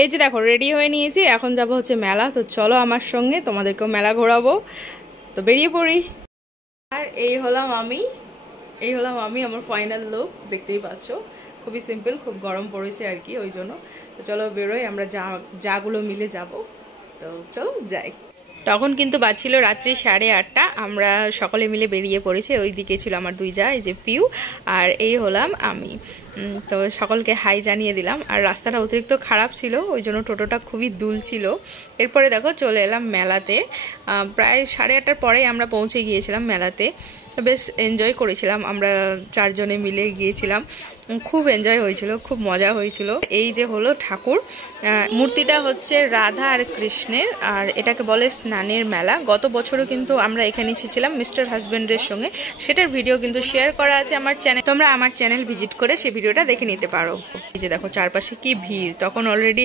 এই যে দেখো রেডি হয়ে নিয়েছি, এখন যাব হচ্ছে মেলা। তো চলো আমার সঙ্গে, তোমাদেরকেও মেলা ঘোরাবো। তো বেরিয়ে পড়ি। আর এই হলাম আমি, আমার ফাইনাল লুক দেখতেই পাচ্ছ। খুবই সিম্পল, খুব গরম পড়েছে আর কি, ওই জন্য। তো চলো বেরোই, আমরা যাগুলো মিলে যাব। তো চলো যাই। তখন কিন্তু বাজছিল রাত্রি 8:30। আমরা সকলে মিলে বেরিয়ে পড়েছি। ওই দিকে ছিল আমার দুই যা, এই যে পিউ, আর এই হলাম আমি। তো সকলকে হাই জানিয়ে দিলাম। আর রাস্তাটা অতিরিক্ত খারাপ ছিল, ওই জন্য টোটোটা খুবই দুল ছিল। এরপরে দেখো চলে এলাম মেলাতে। প্রায় 8:30টার পরেই আমরা পৌঁছে গিয়েছিলাম মেলাতে। তো বেশ এনজয় করেছিলাম, আমরা 4 জনে মিলে গিয়েছিলাম। খুব এনজয় হয়েছিল, খুব মজা হয়েছিল। এই যে হলো ঠাকুর, মূর্তিটা হচ্ছে রাধা আর কৃষ্ণের, আর এটাকে বলে স্নানের মেলা। গত বছরও কিন্তু আমরা এখানে এসেছিলাম মিস্টার হাজব্যান্ডের সঙ্গে, সেটার ভিডিও কিন্তু শেয়ার করা আছে আমার চ্যানেল। তোমরা আমার চ্যানেল ভিজিট করে সেই ভিডিওটা দেখে নিতে পারো। এই যে দেখো চারপাশে কি ভিড়, তখন অলরেডি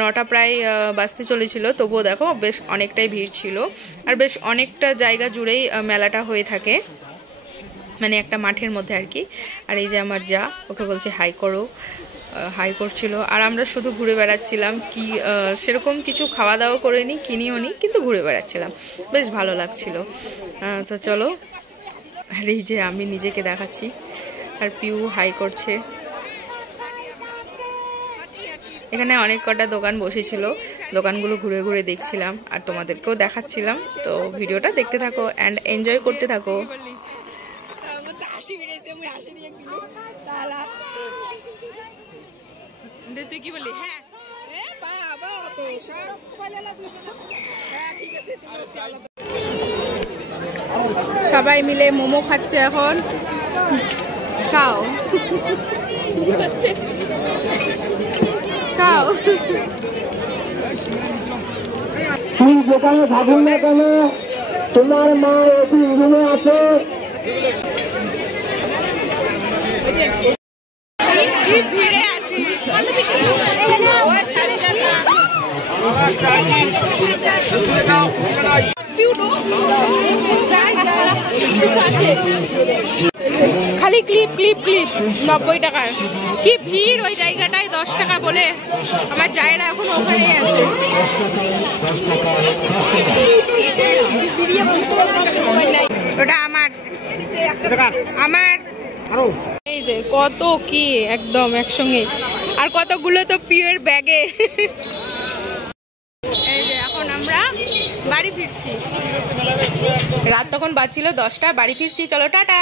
9টা প্রায় বাজতে চলেছিল, তবুও দেখো বেশ অনেকটাই ভিড় ছিল। আর বেশ অনেকটা জায়গা জুড়েই মেলাটা হয়ে থাকে, মানে একটা মাঠের মধ্যে আর কি। আর এই যে আমার যা, ওকে বলছে হাই করো, হাই করছিল। আর আমরা শুধু ঘুরে বেড়াচ্ছিলাম, কি সেরকম কিছু খাওয়া দাওয়া করিনি, কিনিও নি, কিন্তু ঘুরে বেড়াচ্ছিলাম, বেশ ভালো লাগছিল। তো চলো, আর এই যে আমি নিজেকে দেখাচ্ছি, আর পিউ হাই করছে। এখানে অনেক কটা দোকান বসেছিল, দোকানগুলো ঘুরে ঘুরে দেখছিলাম আর তোমাদেরকেও দেখাচ্ছিলাম। তো ভিডিওটা দেখতে থাকো অ্যান্ড এনজয় করতে থাকো। তুই কি বললি? হ্যাঁ সবাই মিলে মোমো খাচ্ছে এখন। খাও খাও। তুই যেখানে থাকুন না কেন, তোমার মা ওই রুমে আছে। খালি ক্লিপ ক্লিপ ক্লিপ 90 টাকার। কি ভিড় ওই জায়গাটায়, 10 টাকা বলে। আমার জায়গা এখন ওখানেই আছে। ওটা আমার আমার এই যে কত কি একদম একসঙ্গে, আর কতগুলো তো পিওর ব্যাগে। এই যে এখন আমরা বাড়ি ফিরছি, রাত তখন বাজছিল 10টা, বাড়ি ফিরছি। চলো টাটা।